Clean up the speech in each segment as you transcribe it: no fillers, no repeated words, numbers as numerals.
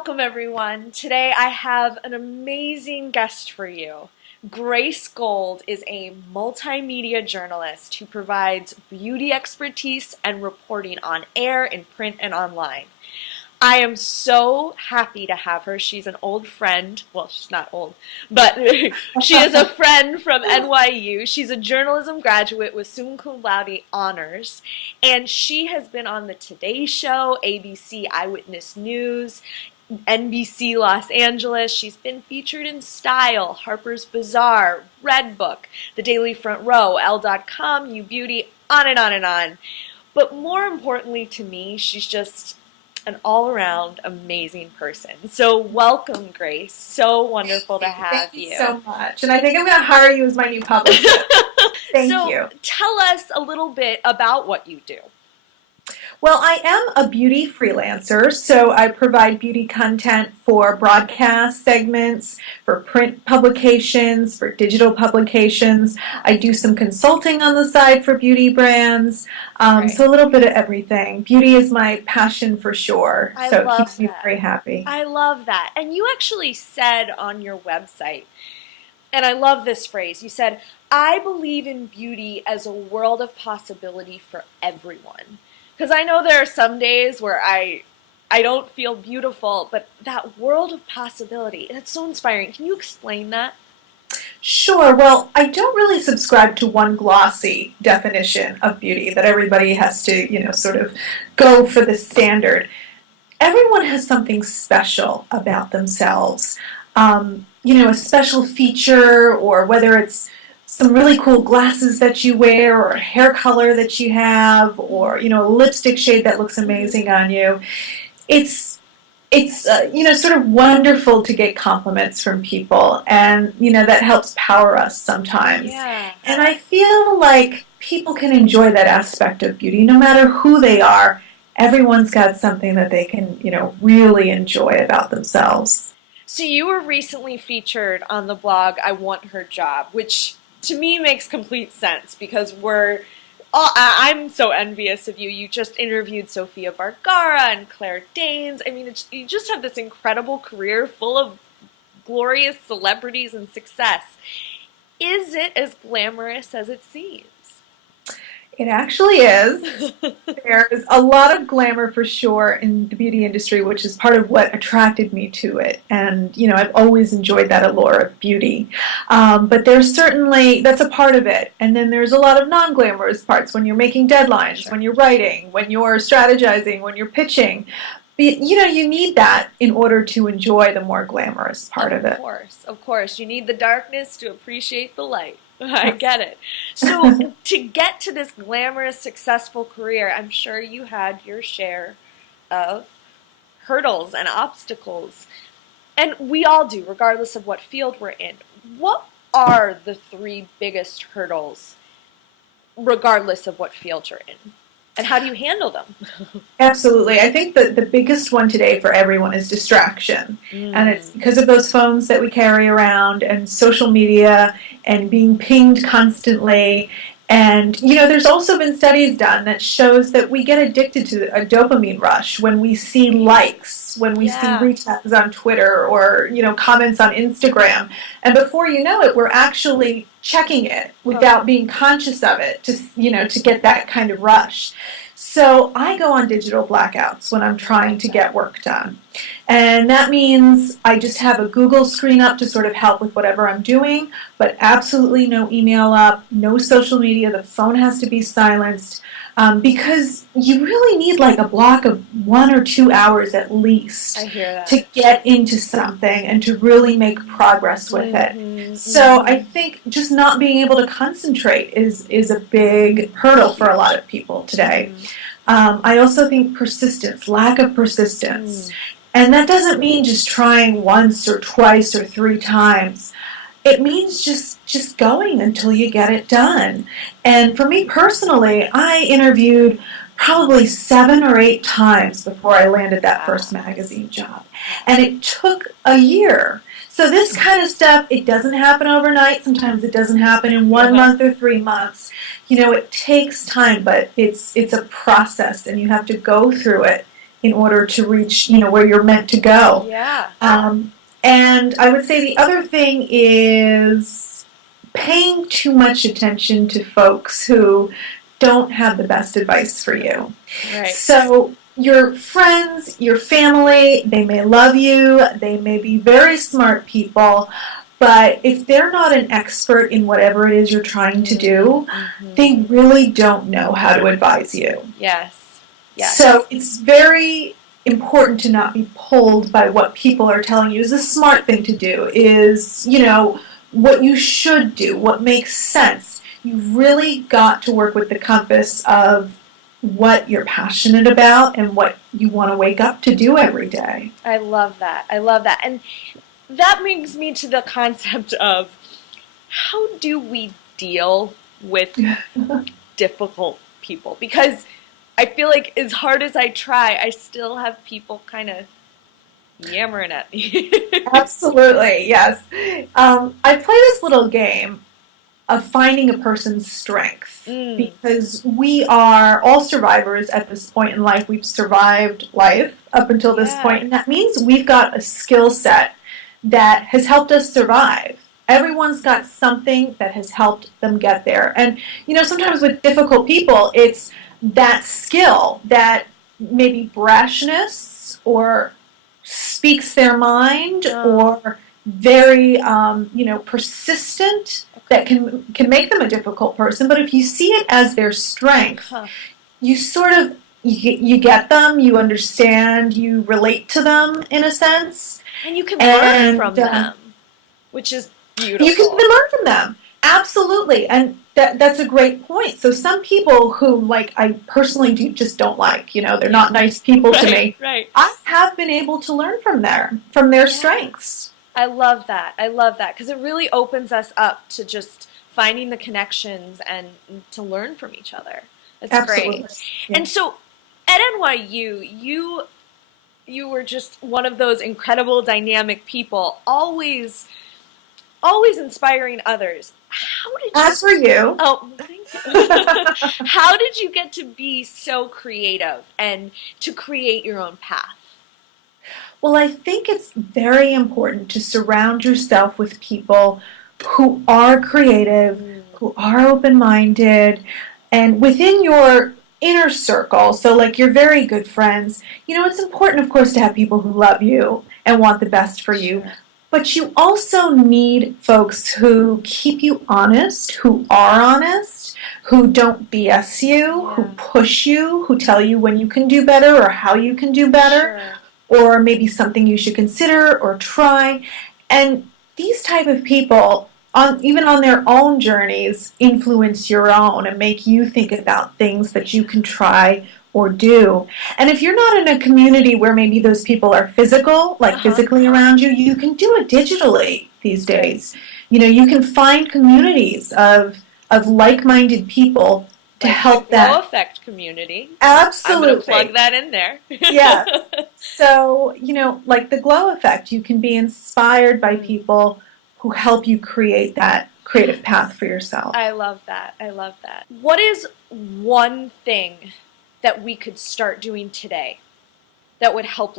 Welcome, everyone. Today I have an amazing guest for you. Grace Gold is a multimedia journalist who provides beauty expertise and reporting on air, in print, and online. I am so happy to have her. She's an old friend. Well, she's not old, but she is a friend from NYU. She's a journalism graduate with summa cum laude honors, and she has been on the Today Show, ABC Eyewitness News, NBC Los Angeles. She's been featured in Style, Harper's Bazaar, Redbook, The Daily Front Row, Elle.com, You Beauty, on and on and on. But more importantly to me, she's just an all-around amazing person. So welcome, Grace. So wonderful to have you. Thank you so much. And I think I'm going to hire you as my new publisher. Thank you. Tell us a little bit about what you do. Well, I am a beauty freelancer, so I provide beauty content for broadcast segments, for print publications, for digital publications. I do some consulting on the side for beauty brands, so a little bit of everything. Beauty is my passion for sure, so it keeps me very happy. I love that. And you actually said on your website, and I love this phrase, you said, "I believe in beauty as a world of possibility for everyone." Because I know there are some days where I don't feel beautiful, but that world of possibility, and it's so inspiring. Can you explain that? Sure. Well, I don't really subscribe to one glossy definition of beauty that everybody has to, sort of go for the standard. Everyone has something special about themselves. A special feature, or whether it's some really cool glasses that you wear, or a hair color that you have, or a lipstick shade that looks amazing on you. It's sort of wonderful to get compliments from people, and that helps power us sometimes. Yeah. And I feel like people can enjoy that aspect of beauty, no matter who they are. Everyone's got something that they can really enjoy about themselves. So you were recently featured on the blog I Want Her Job, which to me makes complete sense because I'm so envious of you. You just interviewed Sofia Vergara and Claire Danes. I mean, you just have this incredible career full of glorious celebrities and success. Is it as glamorous as it seems? It actually is. There's a lot of glamour for sure in the beauty industry, which is part of what attracted me to it. And, I've always enjoyed that allure of beauty. But there's certainly, that's a part of it. And then there's a lot of non-glamorous parts when you're making deadlines, Sure. when you're writing, when you're strategizing, when you're pitching. But, you need that in order to enjoy the more glamorous part of it. Of course. You need the darkness to appreciate the light. I get it. So to get to this glamorous, successful career, I'm sure you had your share of hurdles and obstacles. And we all do, regardless of what field we're in. What are the three biggest hurdles, regardless of what field you're in? And how do you handle them? Absolutely. I think that the biggest one today for everyone is distraction. And it's because of those phones that we carry around and social media and being pinged constantly. And, there's also been studies done that shows that we get addicted to a dopamine rush when we see likes, when we see retards on Twitter or, comments on Instagram. And before you know it, we're actually checking it without being conscious of it to get that kind of rush. So I go on digital blackouts when I'm trying to get work done. And that means I just have a Google screen up to sort of help with whatever I'm doing, but absolutely no email up, no social media. The phone has to be silenced because you really need like a block of 1 or 2 hours at least to get into something and to really make progress with it. So I think just not being able to concentrate is a big hurdle for a lot of people today. I also think persistence, lack of persistence. And that doesn't mean just trying once or twice or 3 times. It means just going until you get it done. And for me personally, I interviewed probably 7 or 8 times before I landed that first magazine job. And it took a year. So this kind of stuff, it doesn't happen overnight. Sometimes it doesn't happen in 1 month or 3 months. It takes time, but it's a process, and you have to go through it in order to reach, where you're meant to go. Yeah. And I would say the other thing is paying too much attention to folks who don't have the best advice for you. Right. So your friends, your family, they may love you, they may be very smart people, but if they're not an expert in whatever it is you're trying to do, they really don't know how to advise you. Yes. Yes. So it's very important to not be pulled by what people are telling you is the smart thing to do, is, what you should do, what makes sense. You've really got to work with the compass of what you're passionate about and what you want to wake up to do every day. I love that. I love that. And that brings me to the concept of how do we deal with difficult people? Because I feel like as hard as I try, I still have people kind of yammering at me. Absolutely, yes. I play this little game of finding a person's strength, because we are all survivors at this point in life. We've survived life up until this point, and that means we've got a skill set that has helped us survive. Everyone's got something that has helped them get there. And, sometimes with difficult people, it's that skill, that maybe brashness or speaks their mind or very, persistent, that can make them a difficult person. But if you see it as their strength, you sort of, you get them, you understand, you relate to them in a sense. And you can learn from them, which is beautiful. You can learn from them, absolutely. And that's a great point. So some people who, I personally just don't like, they're not nice people to me. Right. I have been able to learn from their strengths. I love that. I love that, because it really opens us up to just finding the connections and to learn from each other. That's Absolutely. Great. Yeah. And so at NYU, you were just one of those incredible, dynamic people, always inspiring others. How did you... As for you. Oh, thank you. How did you get to be so creative and to create your own path? Well, I think it's very important to surround yourself with people who are creative, who are open-minded, and within your inner circle, so your very good friends, it's important, of course, to have people who love you and want the best for you. But you also need folks who keep you honest, who are honest, who don't BS you, who push you, who tell you when you can do better or how you can do better, or maybe something you should consider or try. And these type of people, even on their own journeys, influence your own and make you think about things that you can try or do. And if you're not in a community where maybe those people are physical, physically around you, you can do it digitally these days. You can find communities of like-minded people to help that. Glow Effect community. Absolutely. I'm going to plug that in there. Yes. So, like the Glow Effect, you can be inspired by people who help you create that creative path for yourself. I love that. I love that. What is one thing that we could start doing today that would help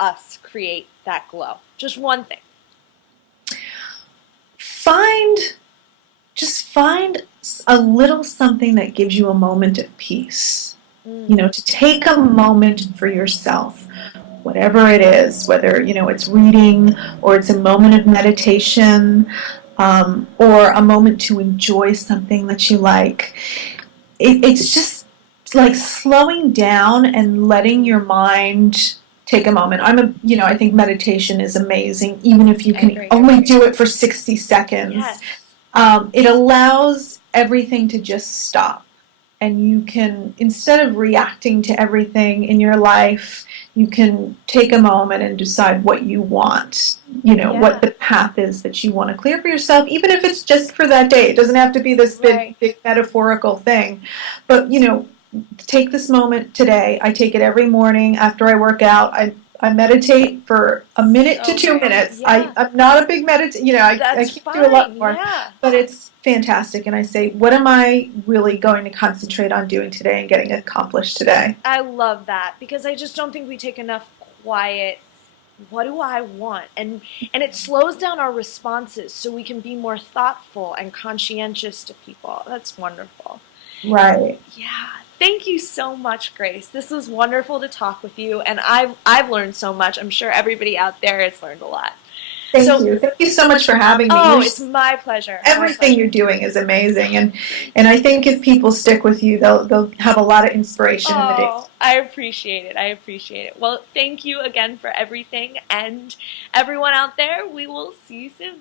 us create that glow? Just one thing. Just find a little something that gives you a moment of peace. To take a moment for yourself, whatever it is, whether, it's reading or it's a moment of meditation or a moment to enjoy something that you like. It's just slowing down and letting your mind take a moment. I think meditation is amazing, even if you can only do it for 60 seconds. Yes. It allows everything to just stop. And you can, instead of reacting to everything in your life, you can take a moment and decide what you want, what the path is that you want to clear for yourself, even if it's just for that day. It doesn't have to be this big metaphorical thing. But, take this moment today. I take it every morning after I work out. I meditate for a minute to two Okay. minutes. Yeah. I'm not a big I That's can't do a lot fine. more, Yeah. but it's fantastic. And I say, what am I really going to concentrate on doing today and getting accomplished today? I love that because I just don't think we take enough quiet what do I want? And it slows down our responses so we can be more thoughtful and conscientious to people. That's wonderful. Right. Yeah. Thank you so much, Grace. This was wonderful to talk with you, and I've learned so much. I'm sure everybody out there has learned a lot. Thank So, you. Thank you so much for having me. oh, it's my pleasure. My Everything pleasure. you're doing is amazing, and I think if people stick with you, they'll have a lot of inspiration in the days. Oh, I appreciate it. I appreciate it. Well, thank you again for everything, and everyone out there, we will see you soon.